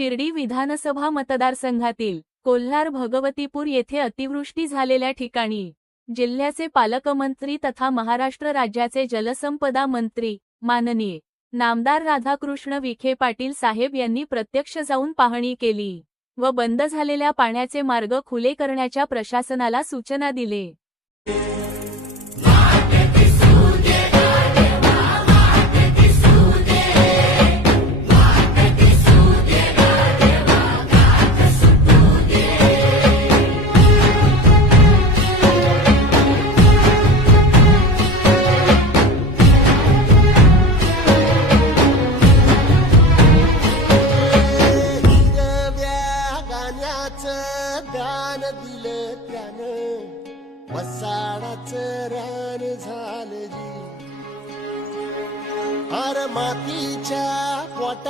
शिर्डी विधानसभा मतदारसंघातील कोल्हार भगवतीपूर येथे अतिवृष्टी झालेल्या ठिकाणी जिल्ह्याचे पालकमंत्री तथा महाराष्ट्र राज्याचे जलसंपदा मंत्री माननीय नामदार राधाकृष्ण विखे पाटील साहेब यांनी प्रत्यक्ष जाऊन पाहणी केली व बंद झालेल्या पाण्याचे मार्ग खुले करण्याच्या प्रशासनाला सूचना दिले. गाण्याचं दान दिलं त्यानं. वसाडाचं रान झालं जी. अर मातीच्या पोटा